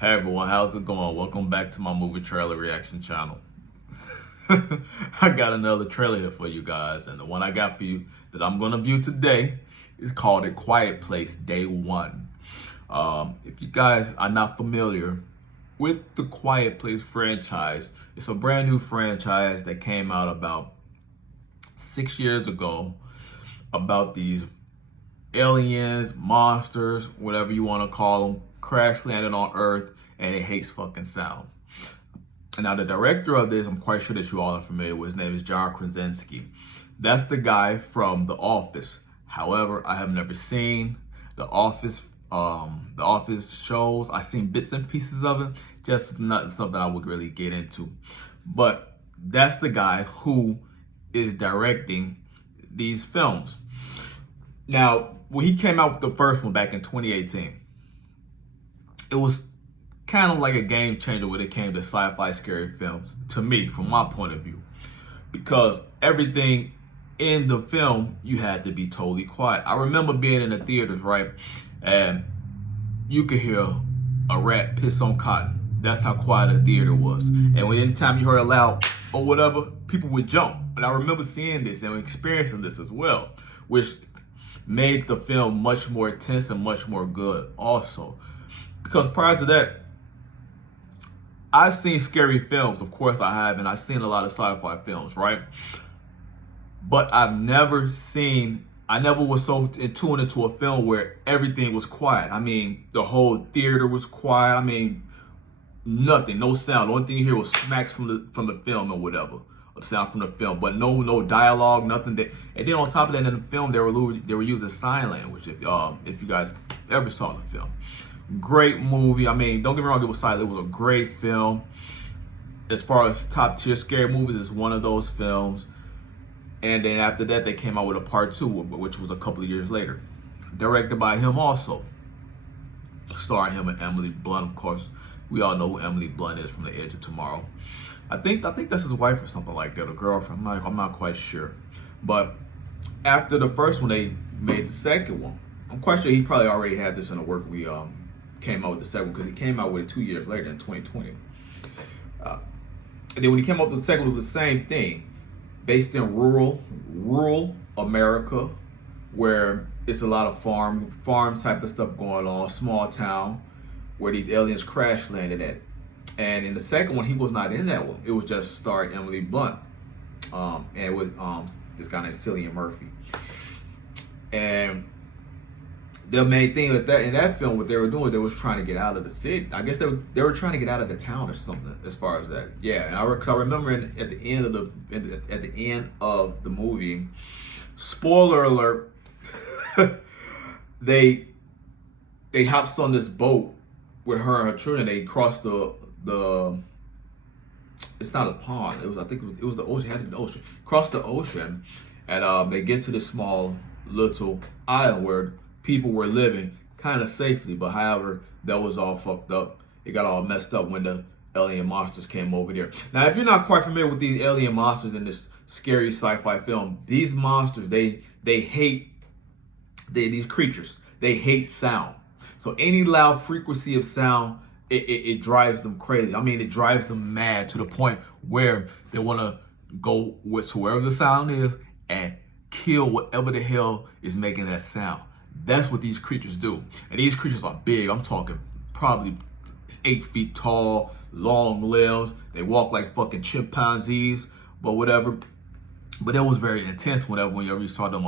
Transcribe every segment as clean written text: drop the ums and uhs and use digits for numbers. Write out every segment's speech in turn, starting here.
Hey everyone, how's it going? Welcome back to my movie trailer reaction channel. I got another trailer here for you guys, and the one I got for you that I'm gonna view today is called A Quiet Place Day One. If you guys are not familiar with the Quiet Place franchise, it's a brand new franchise that came out about 6 years ago about these aliens, monsters, whatever you want to call them, crash landed on Earth, and it hates fucking sound. And now the director of this, I'm quite sure that you all are familiar with. His name is John Krasinski. That's the guy from The Office. However, I have never seen The Office shows. I've seen bits and pieces of it, just not something I would really get into. But that's the guy who is directing these films. Now, when he came out with the first one back in 2018, it was kind of like a game changer when it came to sci-fi scary films, to me, from my point of view. Because everything in the film, you had to be totally quiet. I remember being in the theaters, right? And you could hear a rat piss on cotton. That's how quiet the theater was. And anytime you heard a loud or whatever, people would jump. And I remember seeing this and experiencing this as well, which made the film much more intense and much more good also. Because prior to that, I've seen scary films, of course I have, and I've seen a lot of sci-fi films, right? But I never was so tuned into a film where everything was quiet. I mean, the whole theater was quiet. I mean, nothing, no sound. The only thing you hear was smacks from the film or whatever. Sound from the film, but no dialogue, nothing. And then on top of that, in the film, they were using sign language. If you guys ever saw the film, great movie. I mean, don't get me wrong, it was silent. It was a great film. As far as top tier scary movies, it's one of those films. And then after that, they came out with a part 2, which was a couple of years later, directed by him also, starring him and Emily Blunt. Of course, we all know who Emily Blunt is from The Edge of Tomorrow. I think that's his wife or something like that, a girlfriend. I'm not quite sure. But after the first one, they made the second one. I'm quite sure he probably already had this in the work. We came out with the second one, because he came out with it 2 years later in 2020. And then when he came out with the second one, it was the same thing, based in rural America, where it's a lot of farm type of stuff going on, small town, where these aliens crash landed at. And in the second one, he was not in that one. It was just starring Emily Blunt, and with this guy named Cillian Murphy. And the main thing in that film, what they were doing, they was trying to get out of the city. I guess they were trying to get out of the town or something. As far as that, yeah. And I remember at the end of the movie, spoiler alert, they hops on this boat with her and her children. They crossed it's not a pond. I think it was the ocean. It had to be the ocean. Cross the ocean, and they get to this small little island where people were living kind of safely. But however, that was all fucked up. It got all messed up when the alien monsters came over there. Now, if you're not quite familiar with these alien monsters in this scary sci-fi film, these monsters, they hate these creatures. They hate sound. So any loud frequency of sound, it drives them crazy. I mean, it drives them mad to the point where they want to go to wherever the sound is and kill whatever the hell is making that sound. That's what these creatures do. And these creatures are big. I'm talking probably 8 feet tall, long limbs. They walk like fucking chimpanzees, but whatever. But it was very intense whenever you saw them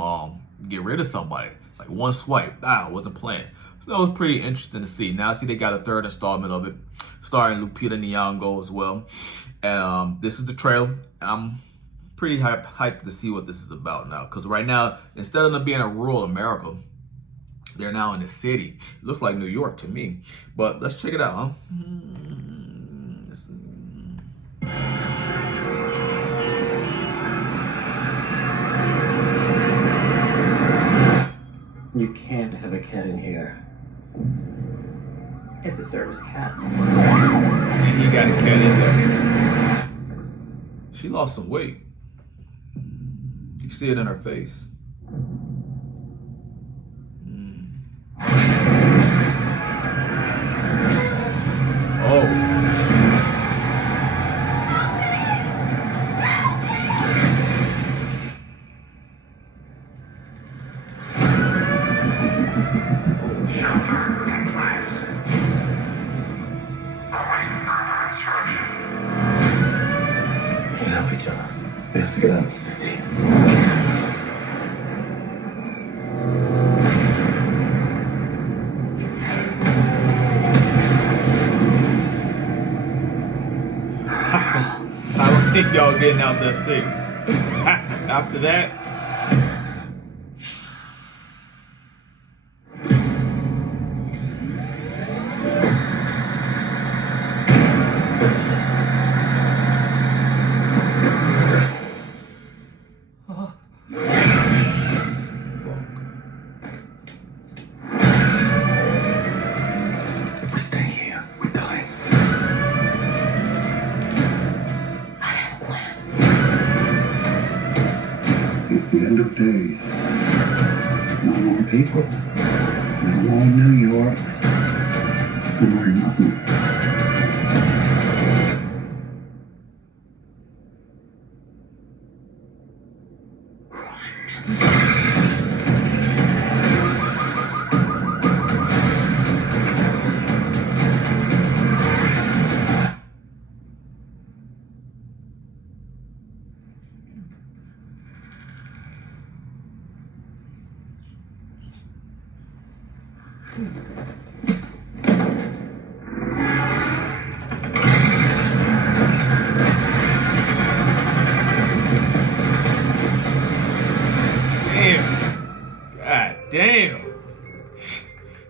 get rid of somebody. Like one swipe, wasn't playing. So that was pretty interesting to see. Now I see they got a third installment of it, starring Lupita Nyong'o as well. And this is the trailer. I'm pretty hyped to see what this is about now. Because right now, instead of them being in rural America, they're now in the city. It looks like New York to me. But let's check it out, huh? You can't have a cat in here. It's a service cat. And he got a cat in there. She lost some weight. You see it in her face. think y'all getting out there sick. After that, If we stay here, we die. I have a plan. It's the end of days. No more people. No more New York. No more nothing. damn. God damn.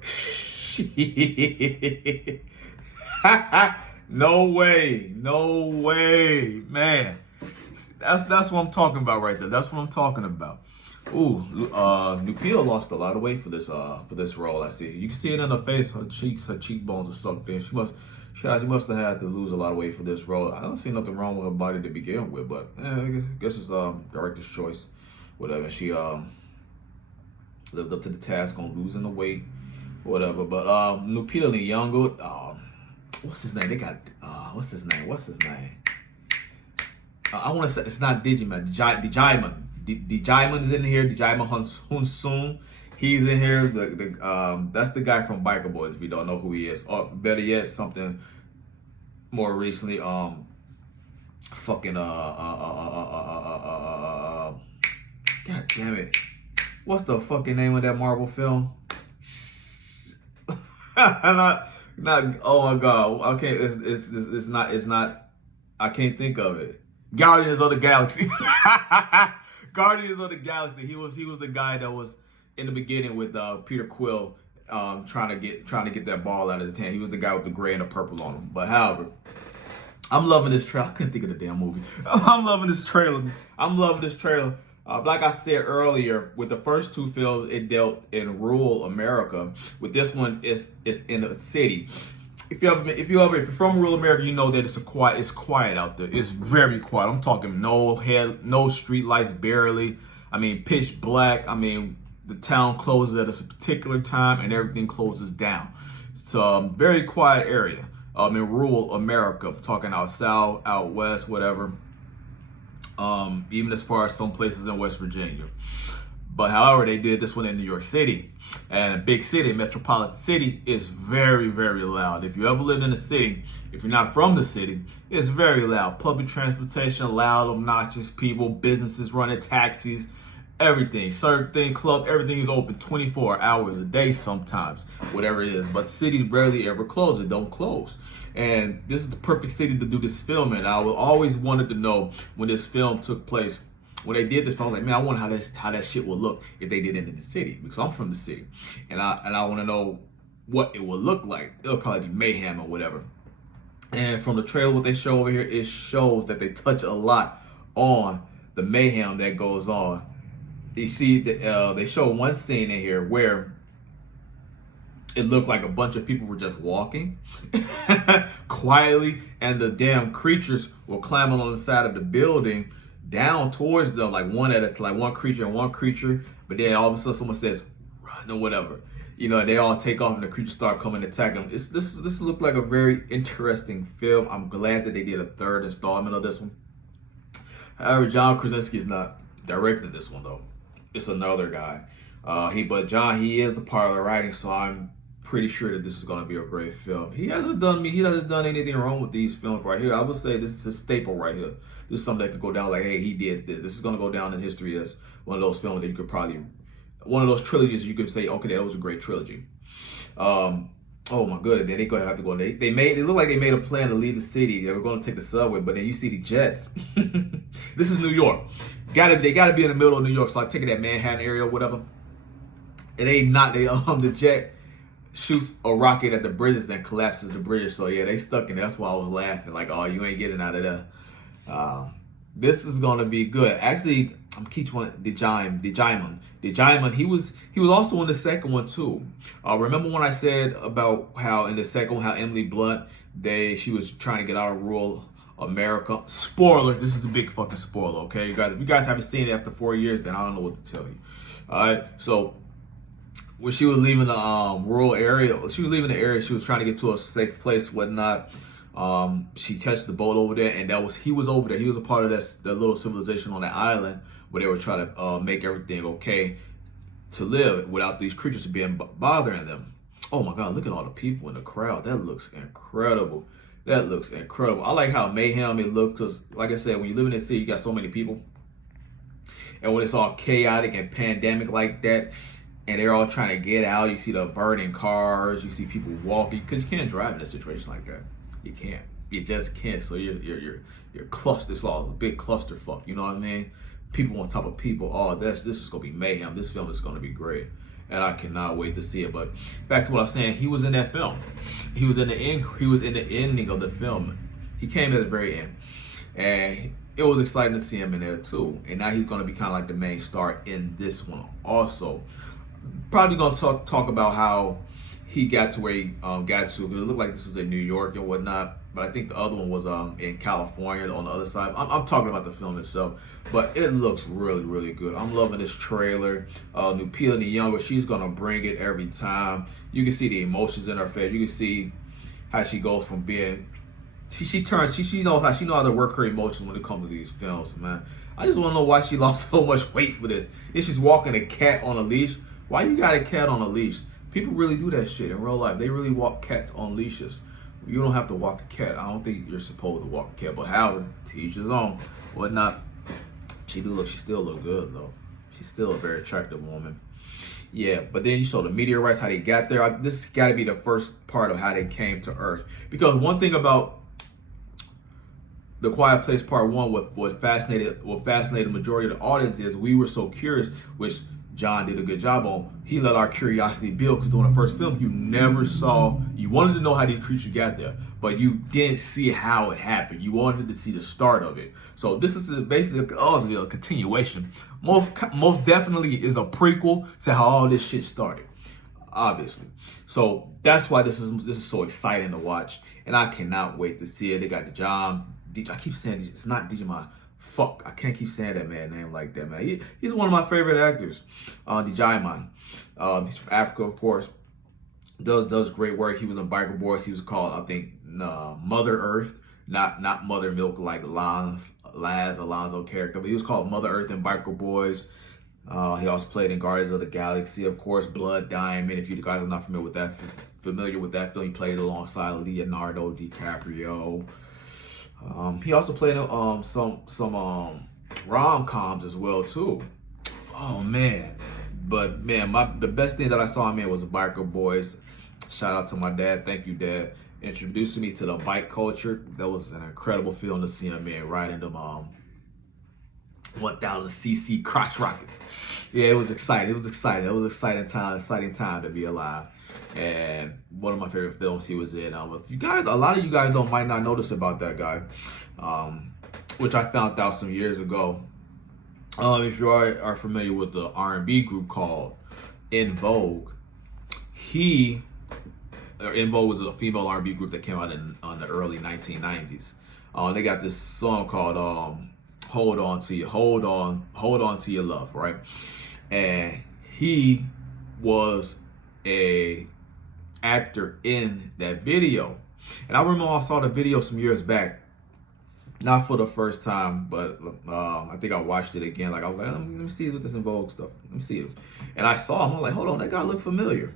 Shit. No way. No way. Man. That's what I'm talking about right there. That's what I'm talking about. Ooh, Lupita lost a lot of weight for this role. I see. You can see it in her face. Her cheeks, her cheekbones are sucked in. She must have had to lose a lot of weight for this role. I don't see nothing wrong with her body to begin with, but I guess it's director's choice. Whatever. She lived up to the task on losing the weight, whatever. But Lupita Nyong'o, what's his name? They got what's his name? I want to say it's not Digimon. Digimon's in here. Digimon Hunsoon. He's in here. That's the guy from Biker Boys. If you don't know who he is, or better yet, something more recently. God damn it! What's the fucking name of that Marvel film? not. Oh my god! I can't. It's not. I can't think of it. Guardians of the Galaxy. Guardians of the Galaxy. He was the guy that was in the beginning with Peter Quill, trying to get that ball out of his hand. He was the guy with the gray and the purple on him. But however, I'm loving this trailer. I couldn't think of the damn movie. I'm loving this trailer. Like I said earlier, with the first two films, it dealt in rural America. With this one, it's in a city. If you're from rural America, you know that it's quiet out there. It's very quiet. I'm talking no street lights, barely. I mean, pitch black. I mean, the town closes at a particular time and everything closes down. It's a very quiet area in rural America. I'm talking out south, out west, whatever. Even as far as some places in West Virginia. But however, they did this one in New York City. And a big city, metropolitan city, is very, very loud. If you ever lived in a city, if you're not from the city, it's very loud. Public transportation, loud, obnoxious people, businesses running taxis, everything. Certain thing, club, everything is open 24 hours a day sometimes, whatever it is. But cities rarely ever close. It don't close. And this is the perfect city to do this film in. I always wanted to know when this film took place. When they did this, I was like, man, I wonder how that shit would look if they did it in the city, because I'm from the city, and I want to know what it would look like. It'll probably be mayhem or whatever. And from the trailer, what they show over here, it shows that they touch a lot on the mayhem that goes on. You see, they show one scene in here where it looked like a bunch of people were just walking quietly, and the damn creatures were climbing on the side of the building down towards them, like one creature and one creature, but then all of a sudden someone says run or whatever, you know, and they all take off and the creatures start coming to attack them. This looked like a very interesting film. I'm glad that they did a third installment of this one. However, John Krasinski is not directing this one though. It's another guy. He is the part of the writing, so I'm pretty sure that this is going to be a great film. He hasn't done anything wrong with these films right here. I would say this is a staple right here. This is something that could go down like, hey, he did this. This is going to go down in history as one of those films that you could probably, one of those trilogies you could say, okay, that was a great trilogy. Oh my goodness, then they gonna have to go. It looked like they made a plan to leave the city. They were gonna take the subway, but then you see the jets. This is New York. They gotta be in the middle of New York. So I take it that Manhattan area or whatever. The jet shoots a rocket at the bridges and collapses the bridges. So yeah, they stuck in there. That's why I was laughing. Like, oh, you ain't getting out of there. This is gonna be good. Actually, I'm keep one Djimon. He was also in the second one too. Remember when I said about how in the second one, how Emily Blunt, she was trying to get out of rural America. Spoiler, this is a big fucking spoiler, okay? You guys, if you guys haven't seen it after 4 years, then I don't know what to tell you. Alright, so when she was leaving the rural area, she was leaving the area, she was trying to get to a safe place, whatnot. She touched the boat over there, and he was over there. He was a part of that little civilization on that island where they were trying to make everything okay to live without these creatures being bothering them. Oh my God, look at all the people in the crowd. That looks incredible. That looks incredible. I like how mayhem it looks, because like I said, when you live in the city, you got so many people. And when it's all chaotic and pandemic like that, and they're all trying to get out, you see the burning cars, you see people walking, because you can't drive in a situation like that. You can't. You just can't. So you're clustered. It's all a big clusterfuck. You know what I mean? People on top of people. Oh, this is gonna be mayhem. This film is gonna be great, and I cannot wait to see it. But back to what I was saying, he was in that film. He was in the end. He was in the ending of the film. He came at the very end, and it was exciting to see him in there too. And now he's gonna be kind of like the main star in this one also. Probably gonna talk about how he got to where he got to, because it looked like this was in New York and whatnot, but I think the other one was in California on the other side. I'm talking about the film itself, but it looks really, really good. I'm loving this trailer. Lupita Nyong'o, she's gonna bring it every time. You can see the emotions in her face. You can see how she goes from being, she knows how to work her emotions when it comes to these films, man. I just want to know why she lost so much weight for this. Then she's walking a cat on a leash. Why you got a cat on a leash? People really do that shit in real life. They really walk cats on leashes. You don't have to walk a cat. I don't think you're supposed to walk a cat, but however, to each his own, whatnot. She still look good though. She's still a very attractive woman. Yeah, but then you saw the meteorites, how they got there. This got to be the first part of how they came to Earth. Because one thing about The Quiet Place Part 1, what fascinated the majority of the audience is we were so curious, which John did a good job on. He let our curiosity build, because during the first film, you wanted to know how these creatures got there, but you didn't see how it happened. You wanted to see the start of it. So this is basically a continuation. Most definitely is a prequel to how all this shit started, obviously. So that's why this is so exciting to watch, and I cannot wait to see it. They got I keep saying it's not Djimon. Fuck, I can't keep saying that man's name like that, man. He's one of my favorite actors, Djimon. He's from Africa, of course. Does great work. He was in Biker Boys. He was called, I think, Mother Earth, not Mother Milk like Laz Alonso character, but he was called Mother Earth in Biker Boys. He also played in Guardians of the Galaxy, of course, Blood Diamond. If you guys are not familiar with that film, he played alongside Leonardo DiCaprio. He also played in some rom-coms as well too. Oh man, but man, the best thing that I saw him in was Biker Boys. Shout out to my dad. Thank you, Dad, introducing me to the bike culture. That was an incredible film to see him in, riding them 1000cc crotch rockets. Yeah, it was exciting. It was exciting. It was exciting time to be alive. And one of my favorite films he was in. A lot of you guys might not notice about that guy, which I found out some years ago. If you are familiar with the R&B group called En Vogue, En Vogue was a female R&B group that came out in the early 1990s. They got this song called "Hold On to Your Love," right? And he was a actor in that video, and I remember I saw the video some years back, not for the first time, but I think I watched it again. Like I was like, let me see what this En Vogue stuff. Let me see it, and I saw him. I'm like, hold on, that guy looked familiar,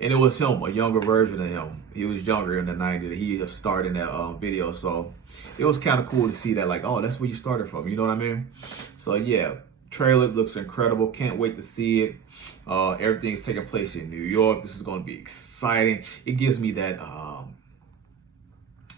and it was him, a younger version of him. He was younger in the 90s. He starred in that video, so it was kind of cool to see that. Like, oh, that's where you started from. You know what I mean? So yeah, trailer looks incredible. Can't wait to see it. Everything is taking place in New York. This is going to be exciting. It gives me that,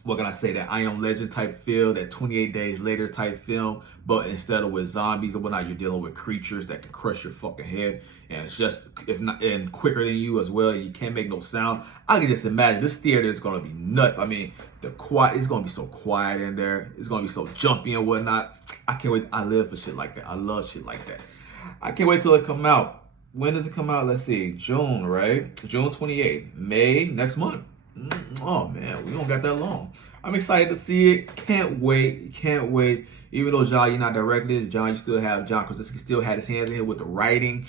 what can I say, that I Am Legend type feel, that 28 Days Later type film, but instead of with zombies and whatnot, you're dealing with creatures that can crush your fucking head, and it's just, if not, and quicker than you as well. You can't make no sound. I can just imagine this theater is gonna be nuts. I mean, it's gonna be so quiet in there. It's gonna be so jumpy and whatnot. I can't wait. I live for shit like that. I love shit like that. I can't wait till it come out. When does it come out? Let's see, June, right? June 28th, May, next month. Oh man, we don't got that long. I'm excited to see it. Can't wait. Can't wait. Even though John, you're not directing this, John, you still have John Krasinski still had his hands in here with the writing.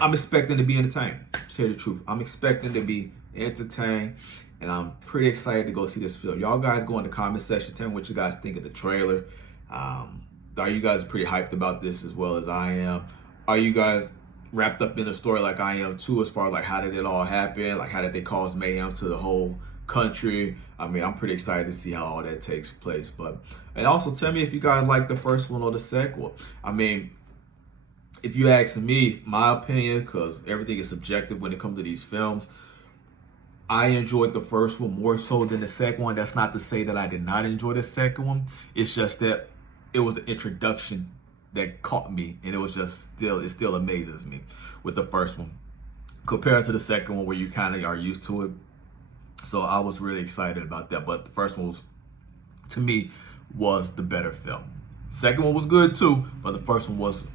I'm expecting to be entertained. To tell you the truth, I'm expecting to be entertained, and I'm pretty excited to go see this film. Y'all guys go in the comment section, tell me what you guys think of the trailer. Are you guys pretty hyped about this as well as I am? Are you guys wrapped up in the story like I am too, as far as like how did it all happen, like how did they cause mayhem to the whole country? I mean, I'm pretty excited to see how all that takes place. And also tell me if you guys like the first one or the second one. I mean, if you ask me, my opinion, because everything is subjective when it comes to these films, I enjoyed the first one more so than the second one. That's not to say that I did not enjoy the second one. It's just that it was the introduction that caught me, and it still amazes me with the first one compared to the second one where you kind of are used to it. So I was really excited about that, but the first one was, to me, was the better film. Second one was good too, but the first one was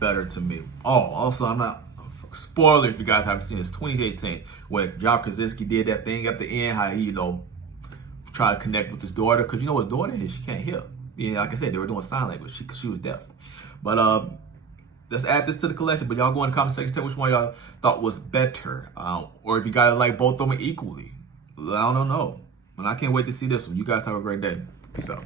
better to me. Oh, also, I'm not, spoiler if you guys haven't seen this, 2018, when John Krasinski did that thing at the end, how he, tried to connect with his daughter, because his daughter is, she can't hear. Like I said, they were doing sign language. She was deaf. But let's add this to the collection. But y'all go in the comment section, tell which one y'all thought was better, or if you guys like both of them equally. I don't know. And I can't wait to see this one. You guys have a great day. Peace out.